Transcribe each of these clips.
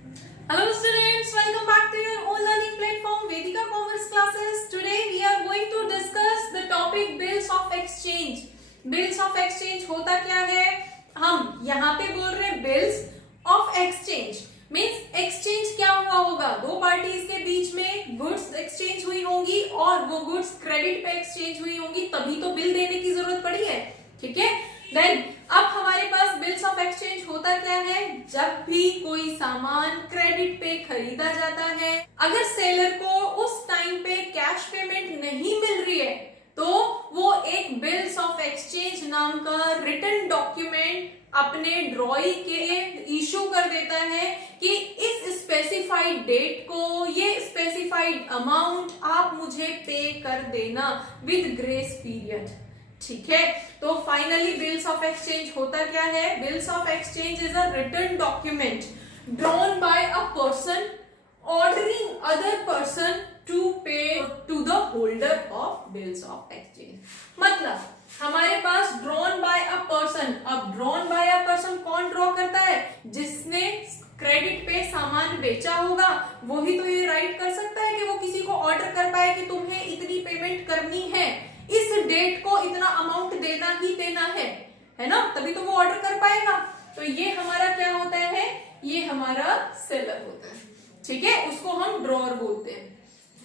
Hello students, welcome back to your own learning platform Vedika Commerce Classes. Today we are going to discuss the topic bills of exchange. Bills of exchange होता क्या है? हम यहाँ पे बोल रहे हैं bills of exchange. Means exchange क्या हुआ होगा, दो पार्टीज के बीच में गुड्स एक्सचेंज हुई होंगी और वो गुड्स क्रेडिट पे एक्सचेंज हुई होंगी, तभी तो बिल देने की जरूरत पड़ी है. ठीक है, देन अब हमारे पास बिल्स ऑफ एक्सचेंज होता क्या है, जब भी कोई सामान क्रेडिट पे खरीदा जाता है, अगर सेलर को उस टाइम पे कैश पेमेंट नहीं मिल रही है तो वो एक बिल्स ऑफ एक्सचेंज नाम का रिटन डॉक्यूमेंट अपने ड्रॉई के लिए इशू कर देता है कि इस स्पेसिफाइड डेट को ये स्पेसिफाइड अमाउंट आप मुझे पे कर देना विद ग्रेस पीरियड. ठीक है, तो फाइनली बिल्स ऑफ एक्सचेंज होता क्या है? Bills of exchange is a written document drawn by a person ordering other person to pay to the holder of bills of exchange. मतलब हमारे पास ड्रॉन बाय अ पर्सन. अब drawn by a person कौन draw करता है? जिसने credit पे सामान बेचा होगा वही तो ये राइट कर सकता है कि वो किसी को ऑर्डर कर पाए कि तुम्हें इतनी पेमेंट करनी है, इस डेट को इतना अमाउंट देना ही देना है ना, तभी तो वो ऑर्डर कर पाएगा. तो ये हमारा क्या होता है? ये हमारा सेलर होता है. ठीक है, उसको हम ड्रॉअर बोलते हैं.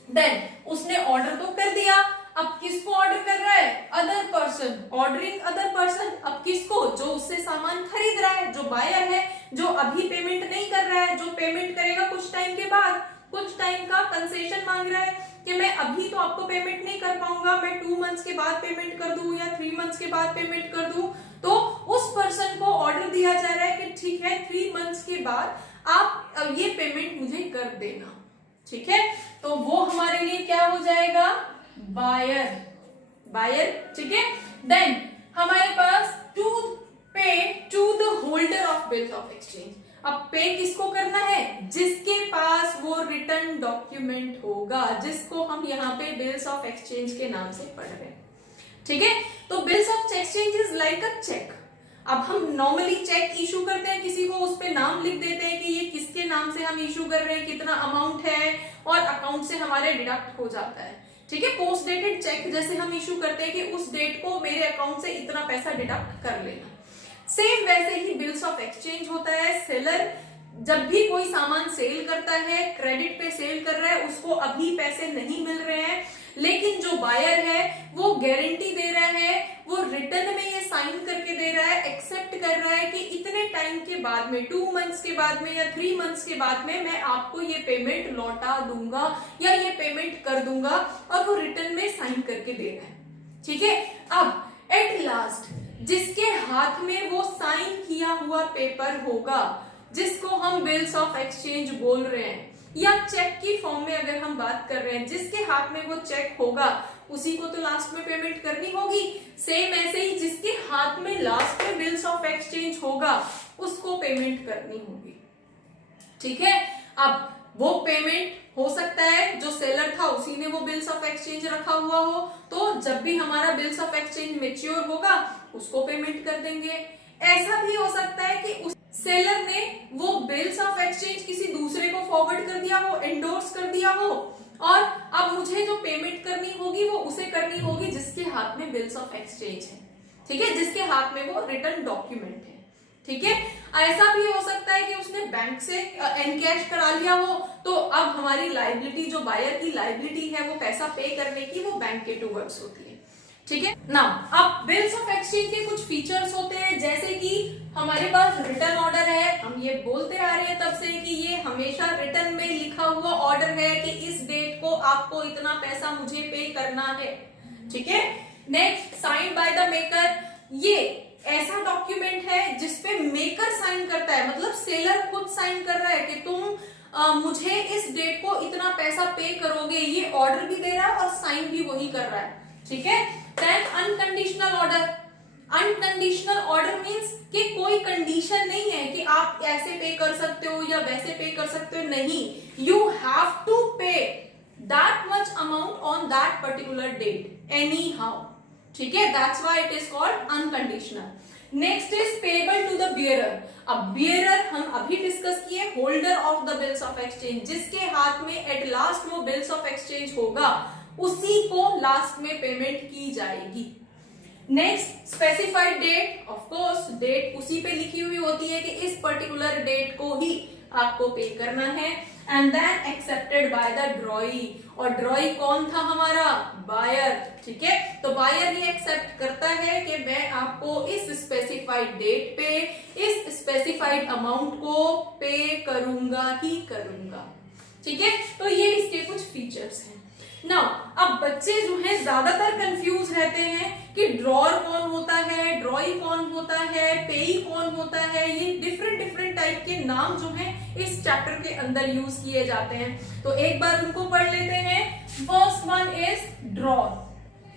देन उसने ऑर्डर तो कर दिया, अब किसको ऑर्डर कर रहा है? Other person, ordering other person. अब किसको? जो उससे सामान खरीद रहा है, जो बायर है, जो अभी पेमेंट नहीं कर रहा है, जो पेमेंट करेगा कुछ टाइम के बाद, कुछ टाइम का कंसेशन मांग रहा है कि मैं अभी तो आपको पेमेंट नहीं कर पाऊंगा, मैं 2 मंथ्स के बाद पेमेंट कर दूं या 3 मंथ्स के बाद पेमेंट कर दूं. तो उस पर्सन को ऑर्डर दिया जा रहा है कि ठीक है 3 मंथ्स के बाद आप ये पेमेंट मुझे कर देना. ठीक है, तो वो हमारे लिए क्या हो जाएगा? बायर. बायर. ठीक है, देन हमारे पास to pay to the holder of bills of exchange. अब पे किसको करना है? जिसके पास वो रिटर्न डॉक्यूमेंट होगा, जिसको हम यहाँ पे बिल्स ऑफ एक्सचेंज के नाम से पढ़ रहे हैं. ठीक है, तो bills of exchange is like a cheque. अब हम नॉर्मली चेक इशू करते हैं किसी को, उस पे नाम लिख देते हैं कि ये किसके नाम से हम इशू कर रहे हैं, कितना अमाउंट है, और अकाउंट से हमारे डिडक्ट हो जाता है. ठीक है, पोस्ट डेटेड चेक जैसे हम इशू करते हैं कि उस डेट को मेरे अकाउंट से इतना पैसा डिडक्ट कर लेना. सेम वैसे ही बिल्स ऑफ एक्सचेंज होता है. सेलर जब भी कोई सामान सेल करता है, क्रेडिट पे सेल कर रहा है, उसको अभी पैसे नहीं मिल रहे हैं, लेकिन जो बायर है वो गारंटी दे रहा है, वो रिटर्न में ये साइन करके दे रहा है, एक्सेप्ट कर रहा है कि इतने टाइम के बाद में, 2 मंथ्स के बाद में या 3 मंथ्स के बाद में मैं आपको ये पेमेंट लौटा दूंगा या ये पेमेंट कर दूंगा, और वो रिटर्न में साइन करके दे रहा है. ठीक है, अब एट लास्ट जिसके हाथ में वो साइन किया हुआ पेपर होगा, जिसको हम बिल्स ऑफ एक्सचेंज बोल रहे हैं, या चेक की फॉर्म में अगर हम बात कर रहे हैं, जिसके हाथ में वो चेक होगा उसी को तो लास्ट में पेमेंट करनी होगी. सेम ऐसे ही जिसके हाथ में लास्ट में बिल्स ऑफ एक्सचेंज होगा उसको पेमेंट करनी होगी. ठीक है, अब वो पेमेंट हो सकता है जो सेलर था उसी ने वो बिल्स ऑफ एक्सचेंज रखा हुआ हो, तो जब भी हमारा बिल्स ऑफ एक्सचेंज मैच्योर होगा उसको पेमेंट कर देंगे. ऐसा भी हो सकता है कि उस सेलर ने वो बिल्स ऑफ एक्सचेंज किसी दूसरे को फॉरवर्ड कर दिया हो, एंडोर्स कर दिया हो, और अब मुझे जो पेमेंट करनी होगी वो उसे करनी होगी जिसके हाथ में बिल्स ऑफ एक्सचेंज है. ठीक है, जिसके हाथ में वो रिटर्न डॉक्यूमेंट है. ठीक है, ऐसा भी हो सकता है कि उसने बैंक से एनकैश करा लिया हो, तो अब हमारी लायबिलिटी, जो बायर की लायबिलिटी है वो पैसा पे करने की, वो बैंक के टूवर्ड्स होती है. ठीक है ना. अब बिल्स ऑफ एक्सचेंज के कुछ फीचर्स होते हैं, जैसे कि हमारे पास रिटर्न ऑर्डर है. हम ये बोलते आ रहे हैं तब से कि ये हमेशा रिटर्न में लिखा हुआ ऑर्डर है कि इस डेट को आपको इतना पैसा मुझे पे करना है. ठीक है, next sign by the maker. ये ऐसा डॉक्यूमेंट है जिसपे मेकर साइन करता है, मतलब सेलर खुद साइन कर रहा है कि तुम मुझे इस डेट को इतना पैसा पे करोगे. ये ऑर्डर भी दे रहा है और साइन भी वही कर रहा है. ठीक है, then unconditional order. Unconditional order means कि कोई कंडीशन नहीं है कि आप ऐसे पे कर सकते हो या वैसे पे कर सकते हो. नहीं, you have to pay that much amount on that particular date anyhow. ठीक है, that's why it is called unconditional. Next is payable to the bearer. अब बियरर हम अभी डिस्कस किए, holder of the bills of exchange, जिसके हाथ में at last वो बिल्स ऑफ एक्सचेंज होगा, उसी को लास्ट में पेमेंट की जाएगी। Next specified date, of course date उसी पे लिखी हुई होती है कि इस पर्टिकुलर डेट को ही आपको पे करना है। And then accepted by the drawee, और ड्रॉई कौन था हमारा, बायर, ठीक है। तो बायर ये एक्सेप्ट करता है कि मैं आपको इस स्पेसिफाइड डेट पे इस स्पेसिफाइड अमाउंट को पे करूंगा ही करूंगा, ठीक है। तो ये इसके कुछ फीचर्स हैं। नाउ अब बच्चे जो हैं ज्यादातर कंफ्यूज रहते हैं कि ड्रॉर कौन होता है, ड्रॉई कौन होता है, पेई कौन होता है। ये डिफरेंट डिफरेंट टाइप के नाम जो हैं इस चैप्टर के अंदर यूज किए जाते हैं। तो एक बार उनको पढ़ लेते हैं। First one is drawer.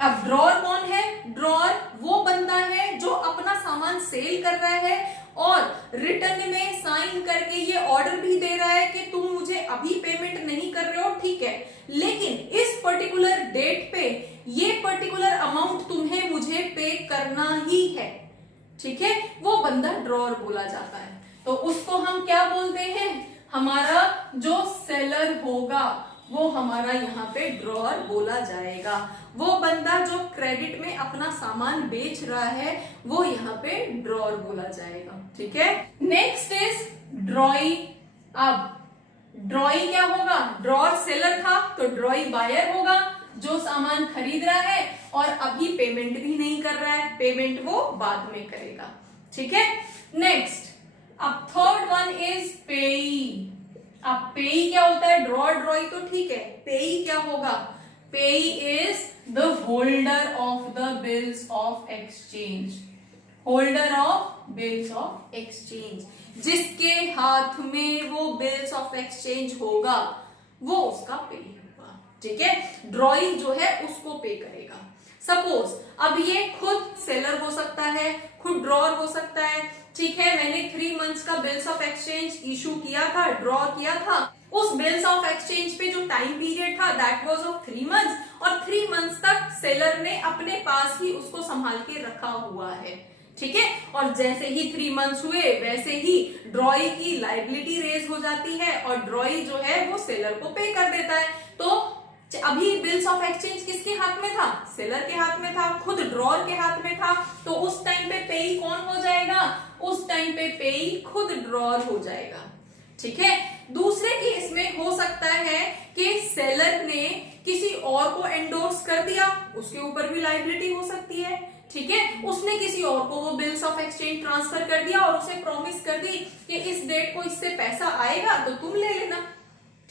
अब ड्रॉर कौन है, ड्रॉर वो बंदा है जो अपना सामान सेल कर रहा है और रिटर्न में साइन करके ये ऑर्डर भी दे रहा है कि तुम मुझे अभी पेमेंट नहीं कर रहे हो, ठीक है, लेकिन इस पर्टिकुलर डेट पे ये पर्टिकुलर अमाउंट तुम्हें मुझे पे करना ही है, ठीक है। वो बंदा ड्रॉर बोला जाता है। तो उसको हम क्या बोलते हैं, हमारा जो सेलर होगा वो हमारा यहाँ पे ड्रॉर बोला जाएगा। वो बंदा जो क्रेडिट में अपना सामान बेच रहा है वो यहाँ पे ड्रॉर बोला जाएगा, ठीक है। Next is ड्रॉई। अब ड्रॉई क्या होगा, ड्रॉर सेलर था तो ड्रॉई बायर होगा, जो सामान खरीद रहा है और अभी पेमेंट भी नहीं कर रहा है, पेमेंट वो बाद में करेगा, ठीक है। नेक्स्ट अब थर्ड वन इज पेई। अब पेई क्या होता है, ड्रॉर ड्रॉई तो ठीक है, पेई क्या होगा, पेई is the holder of the bills of exchange, holder of bills of exchange, जिसके हाथ में वो बिल्स ऑफ एक्सचेंज होगा वो उसका पेई होगा, ठीक है। ड्रॉई जो है उसको पे करेगा। सपोज अब ये खुद सेलर हो सकता है, खुद ड्रॉर हो सकता है, ठीक है। मैंने 3 मंथ्स का बिल्स ऑफ एक्सचेंज इशू किया था, ड्रॉ किया था। उस बिल्स ऑफ एक्सचेंज पे जो टाइम पीरियड था दैट वाज ऑफ 3 मंथ्स, और 3 मंथ्स तक सेलर ने अपने पास ही उसको संभाल के रखा हुआ है, ठीक है। और जैसे ही 3 मंथ्स हुए वैसे ही ड्रॉई की लायबिलिटी रेज हो जाती है और ड्रॉई जो है वो सेलर को पे कर देता है। तो अभी बिल्स ऑफ एक्सचेंज किसके हाथ में था, सेलर के हाथ में था, खुद ड्रॉर के हाथ में था। तो उस टाइम पे पेई कौन हो जाएगा, उस टाइम पे पेई खुद ड्रॉर हो जाएगा, ठीक है। दूसरे केस में हो सकता है कि सेलर ने किसी और को एंडोर्स कर दिया, उसके ऊपर भी लायबिलिटी हो सकती है, ठीक है। उसने किसी और को वो बिल्स ऑफ एक्सचेंज ट्रांसफर कर दिया और उसे प्रॉमिस कर दी कि इस डेट को इससे पैसा आएगा तो तुम ले लेना,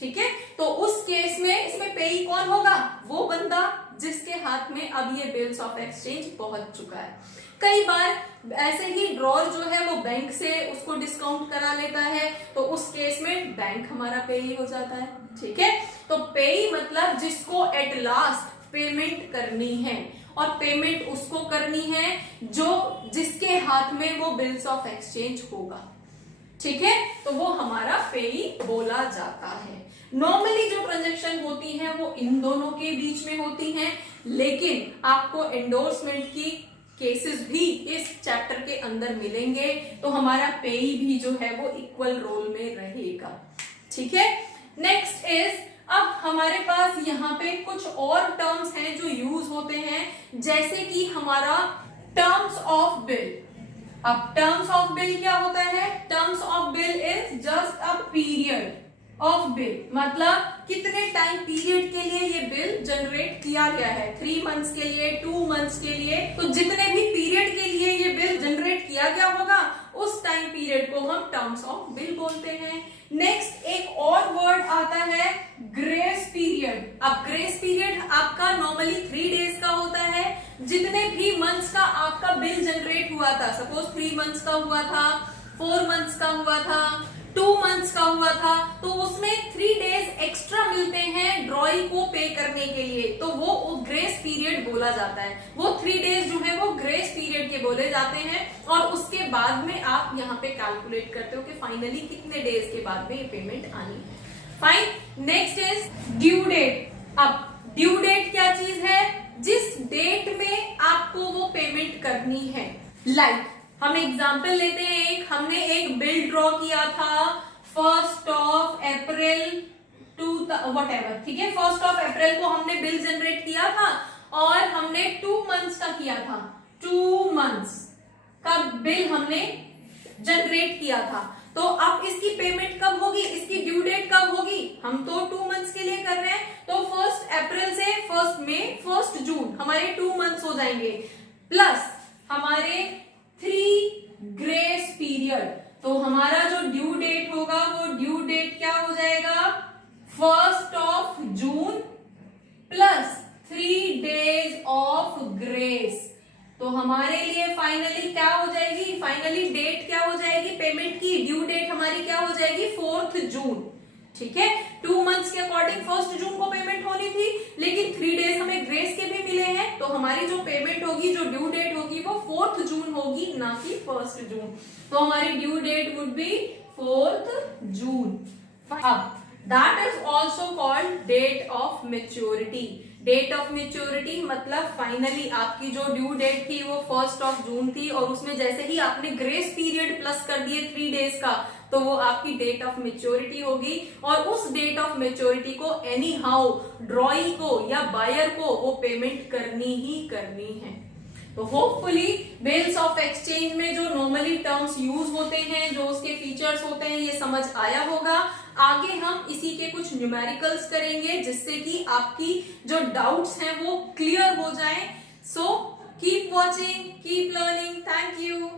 ठीक है। तो उस केस में इसमें पेई कौन होगा, वो बंदा जिसके हाथ में अब ये बिल्स ऑफ एक्सचेंज पहुंच चुका है। कई बार ऐसे ही ड्रॉर जो है वो बैंक से उसको डिस्काउंट करा लेता है, तो उस केस में बैंक हमारा पेई हो जाता है, ठीक है। तो पेई मतलब जिसको एट लास्ट पेमेंट करनी है, और पेमेंट उसको करनी है जो जिसके हाथ में वो बिल्स ऑफ एक्सचेंज होगा, ठीक है। तो वो हमारा पेई बोला जाता है। नॉर्मली जो ट्रांजैक्शन होती हैं वो इन दोनों के बीच में होती हैं, लेकिन आपको एंडोर्समेंट की केसेस भी इस चैप्टर के अंदर मिलेंगे, तो हमारा पेई भी जो है वो इक्वल रोल में रहेगा, ठीक है। नेक्स्ट इज, अब हमारे पास यहाँ पे कुछ और टर्म्स हैं जो यूज होते हैं, जैसे कि हमारा टर्म्स ऑफ बिल। अब टर्म्स ऑफ बिल क्या होता है, terms of bill is just a period of bill, मतलब कितने टाइम पीरियड के लिए ये बिल जनरेट किया गया है, 3 मंथ्स के लिए, 2 मंथ्स के लिए, तो जितने भी पीरियड के लिए ये बिल जनरेट किया गया होगा उस टाइम पीरियड को हम टर्म्स ऑफ बिल बोलते हैं। नेक्स्ट एक और वर्ड आता है ग्रेस पीरियड। अब ग्रेस पीरियड आपका नॉर्मली 3 डेज का होता है। जितने भी मंथ्स का आपका बिल जनरेट हुआ था, सपोज 3 मंथ्स का हुआ था, 4 मंथ्स का हुआ था, 2 मंथ्स का हुआ था, तो उसमें 3 डेज एक्स्ट्रा मिलते हैं ड्रॉई को पे करने के लिए, तो वो ग्रेस पीरियड बोला जाता है। वो 3 डेज जो है वो ग्रेस पीरियड के बोले जाते हैं, और उसके बाद में आप यहाँ पे कैलकुलेट करते हो कि फाइनली कितने डेज के बाद में ये पेमेंट आनी है। Fine. Next is due date. अब ड्यू डेट क्या चीज है, जिस डेट में आपको वो पेमेंट करनी है। लाइक हम एग्जाम्पल लेते हैं, एक हमने एक बिल ड्रॉ किया था 1 अप्रैल टू वट एवर, ठीक है, 1 अप्रैल को हमने बिल जनरेट किया था और हमने 2 मंथ्स का किया था, 2 मंथ्स का बिल हमने जनरेट किया था। तो अब इसकी पेमेंट कब होगी, इसकी ड्यू डेट कब होगी, हम तो 2 मंथ्स के लिए कर रहे हैं, तो 1 अप्रैल से 1 मई 1 जून हमारे 2 मंथ्स हो जाएंगे, प्लस हमारे 3 ग्रेस पीरियड। तो हमारा जो ड्यू डेट होगा वो ड्यू डेट क्या हो जाएगा, 1 जून प्लस 3 डेज ऑफ ग्रेस। तो हमारे लिए फाइनली क्या हो जाएगी, फाइनली डेट क्या हो जाएगी पेमेंट की, ड्यू डेट हमारी क्या हो जाएगी 4 जून, ठीक है। 2 मंथ्स के अकॉर्डिंग 1 जून को पेमेंट होनी थी, लेकिन 3 डेज हमें ग्रेस के भी मिले हैं, तो हमारी जो पेमेंट होगी, जो ड्यू डेट होगी वो 4 जून होगी, ना कि 1 जून। तो हमारी due date would be 4 June. अब that is also called date of maturity. Date of maturity मतलब फाइनली आपकी जो ड्यू डेट थी वो 1 जून थी, और उसमें जैसे ही आपने ग्रेस पीरियड प्लस कर दिए 3 डेज का, तो वो आपकी डेट ऑफ मेच्योरिटी होगी, और उस डेट ऑफ मेच्योरिटी को एनी हाउ ड्रॉई को या बायर को वो पेमेंट करनी ही करनी है। तो होपफुली बिल्स ऑफ एक्सचेंज में जो नॉर्मली टर्म्स यूज होते हैं, जो उसके फीचर्स होते हैं, ये समझ आया होगा। आगे हम इसी के कुछ न्यूमेरिकल्स करेंगे, जिससे कि आपकी जो डाउट्स हैं वो क्लियर हो जाएं। So keep watching, keep learning. Thank you.